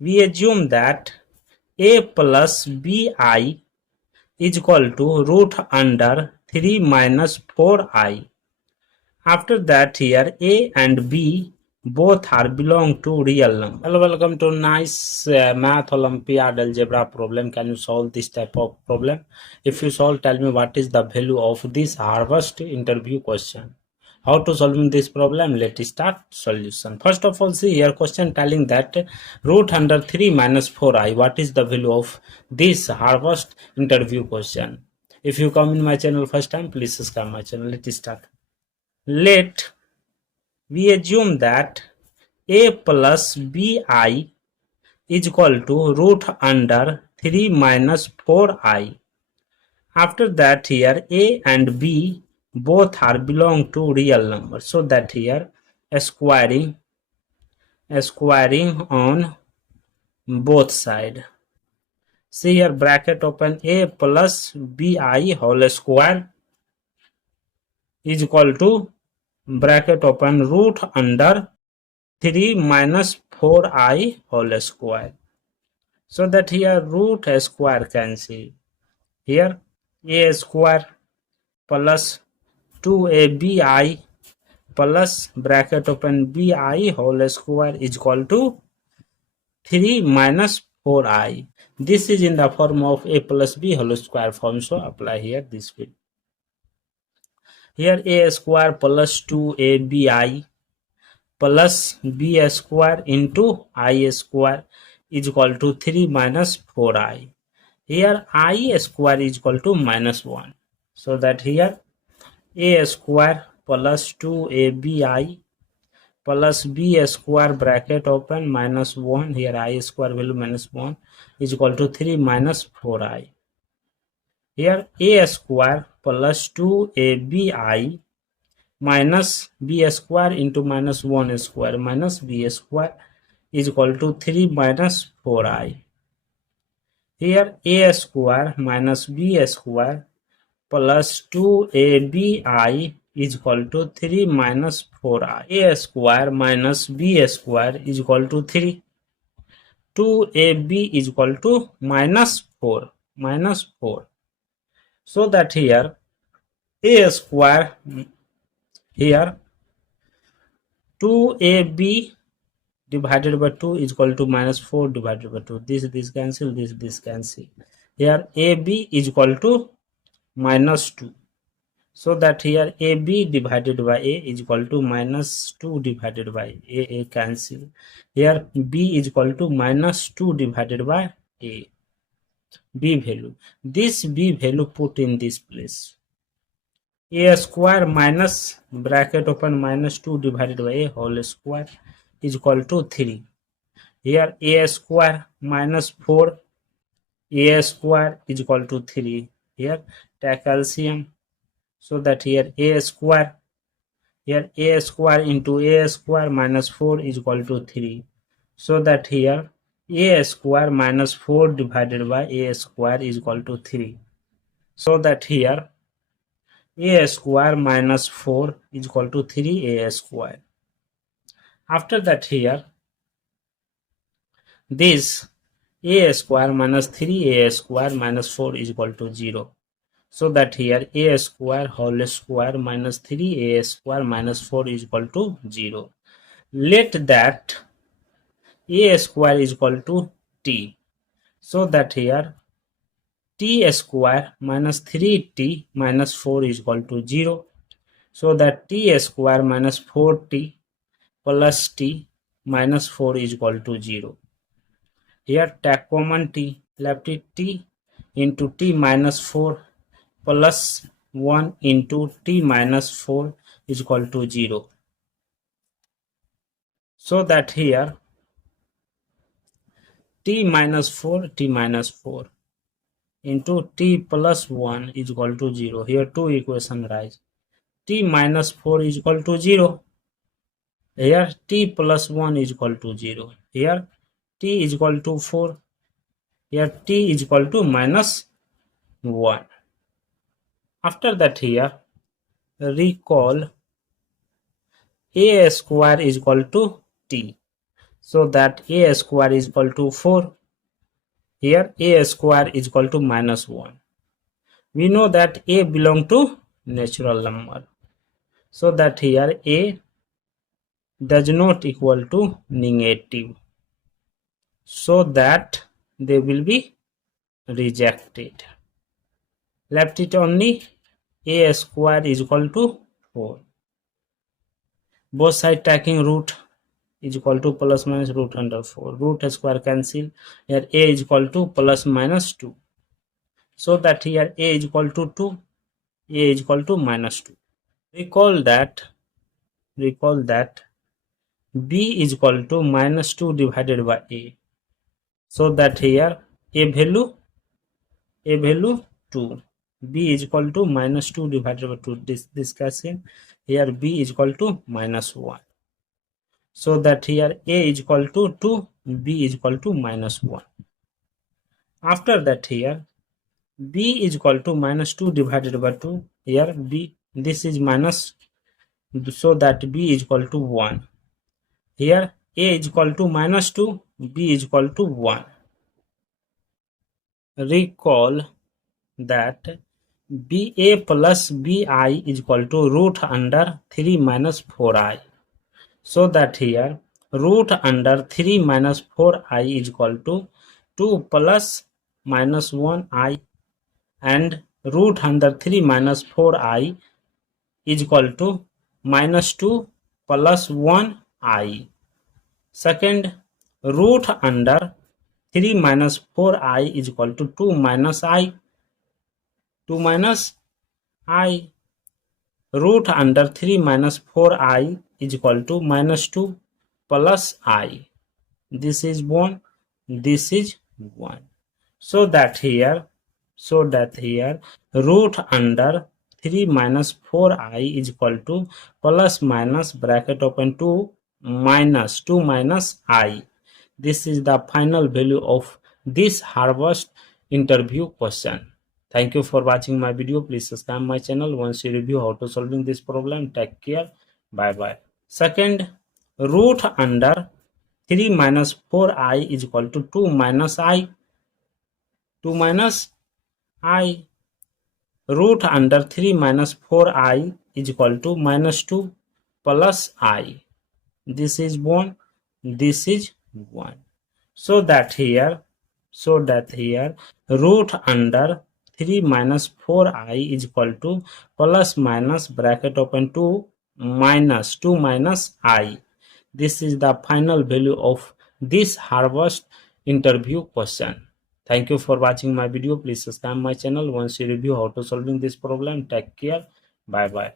we assume that a plus bi is equal to root under 3 minus 4i. After that, here a and b both are belong to real number. Hello, welcome to nice Math Olympiad Algebra problem. Can you solve this type of problem? If you solve, tell me what is the value of this harvest interview question. How to solving this problem? Let's start solution. First of all, see here question telling that root under 3 minus 4i. What is the value of this harvest interview question? If you come in my channel first time, please subscribe my channel. Let's start. Let we assume that a plus bi is equal to root under 3 minus 4i. After that, here a and b both are belong to real numbers, so that here squaring on both side. See here, bracket open, a plus bi whole square is equal to bracket open root under 3 minus 4i whole square, so that here root square cancel. Here a square plus 2abi plus bracket open bi whole square is equal to 3 minus 4i. This is in the form of a plus b whole square form, so apply here this way. Here a square plus 2abi plus b square into I square is equal to 3 minus 4i. Here I square is equal to minus 1. So that here a square plus 2abi plus b square bracket open minus 1. Here I square value minus 1 is equal to 3 minus 4i. Here a square plus 2abi minus b square into minus 1 square minus b square is equal to 3 minus 4i. Here a square minus b square plus 2abi is equal to 3 minus 4i. A square minus b square is equal to 3. 2ab is equal to minus 4. So that here a square, here 2ab divided by 2 is equal to minus 4 divided by 2. This cancel, this cancel. Here ab is equal to minus 2. So that here ab divided by a is equal to minus 2 divided by a cancel. Here b is equal to minus 2 divided by a. B value. This b value put in this place. A square minus bracket open minus 2 divided by a whole square is equal to 3. Here a square minus 4, a square is equal to 3. Here take LCM, so that here a square into a square minus 4 is equal to 3. So that here a square minus 4 divided by a square is equal to 3. So that here a square minus 4 is equal to 3a square. After that, here this a square minus 3a square minus 4 is equal to 0. So that here a square whole square minus 3a square minus 4 is equal to 0. Let that a square is equal to t. So that here t square minus 3t minus 4 is equal to 0. So that t square minus 4t plus t minus 4 is equal to 0. Here take common t, left it t into t minus 4 plus 1 into t minus 4 is equal to 0. So that here t minus 4 into t plus 1 is equal to 0. Here two equation rise. T minus 4 is equal to 0. Here t plus 1 is equal to 0. Here t is equal to 4. Here t is equal to minus 1. After that, here recall a square is equal to t. So that a square is equal to 4. Here a square is equal to minus 1. We know that a belong to natural number. So that here a does not equal to negative. So that they will be rejected. Left it only a square is equal to 4. Both side taking root is equal to plus minus root under 4. Root square cancel. Here a is equal to plus minus 2. So that here a is equal to 2. A is equal to minus 2. Recall that b is equal to minus 2 divided by a. So that here a value 2. B is equal to minus 2 divided by 2. Discussing here b is equal to minus 1. So that here a is equal to 2, b is equal to minus 1. After that here b is equal to minus 2 divided by 2. Here b, this is minus, so that b is equal to 1. Here a is equal to minus 2, b is equal to 1. Recall that ba plus bi is equal to root under 3 minus 4i. So that here root under 3 minus 4i is equal to 2 plus minus 1i, and root under 3 minus 4i is equal to minus 2 plus 1i. Second, root under 3 minus 4i is equal to 2 minus i. 2 minus I. Root under 3 minus 4i is equal to minus 2 plus I. This is 1. This is 1. So that here root under 3 minus 4i is equal to plus minus bracket open 2 minus 2 minus I. This is the final value of this harvest interview question. Thank you for watching my video. Please subscribe my channel. Once you review how to solving this problem, take care. Bye bye. Second, root under 3 minus 4i is equal to 2 minus I. 2 minus I. Root under 3 minus 4i is equal to minus 2 plus I. This is 1. This is 1. So that here root under 3 minus 4i is equal to plus minus bracket open 2 minus 2 minus I. This is the final value of this harvest interview question. Thank you for watching my video. Please subscribe my channel. Once you review how to solving this problem, take care. Bye bye.